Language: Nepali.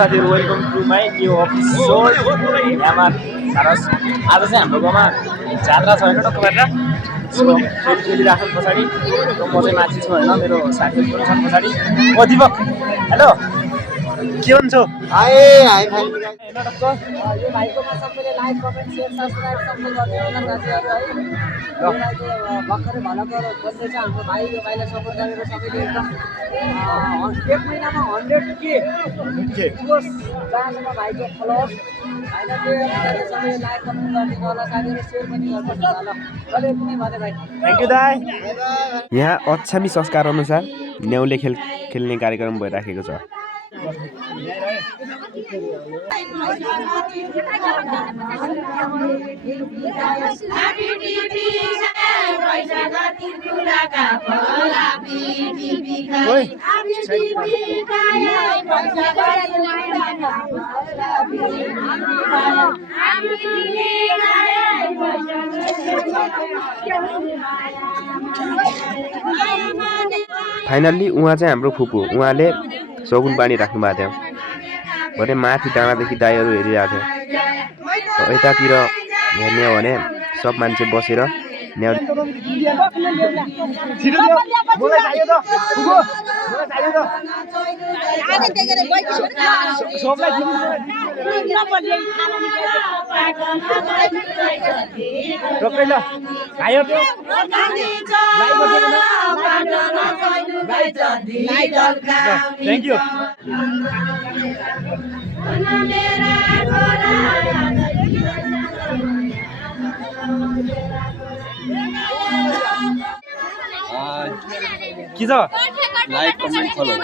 साथीहरु welcome to my new episode यामार सारस। आज चाहिँ हाम्रो गाउँमा जात्रा छ हैन टक्कमात्रा। सो खेल खेलिराख्नु पछाडी म चाहिँ माथि छु हैन, मेरो साथीहरु पनि छन् पछाडी। ओ दीपक, हेलो, के भन्छौ? हाय हाय भाइ हैन टक्क यो भाइकोमा सबैले लाइक कमेन्ट सेयर सब्स्क्राइब सबै गर्ने होला साथीहरु है। यो भाइको भर्खरै भलकर बन्दैछ हाम्रो भाइ। यो भाइलाई सपोर्ट गरेर सबैले एकदम एक महिनामा 100K पुगोस् जहाँसम्म भाइको फलोअर्स हैन। त्यो अनुसारले सबैले लाइक कमेन्ट गर्ने होला साथीहरु, सेयर पनि गर्नु होला। कहिले पनि भने भाइ थ्यांक यू दाइ। यहाँ अछामी संस्कार अनुसार न्याउले खेल्ने कार्यक्रम भइराखेको छ। फाइनल्ली उहाँ चाहिँ हाम्रो फुपू, उहाँले सगुन पानी राख्नु भएको थियो भने माथि डाँडादेखि दाइहरू हेरिरहेको थियो। यतातिर हेर्ने हो भने सब मान्छे बसेर न्याउ थ्यांक यू। के छ? Like comment follow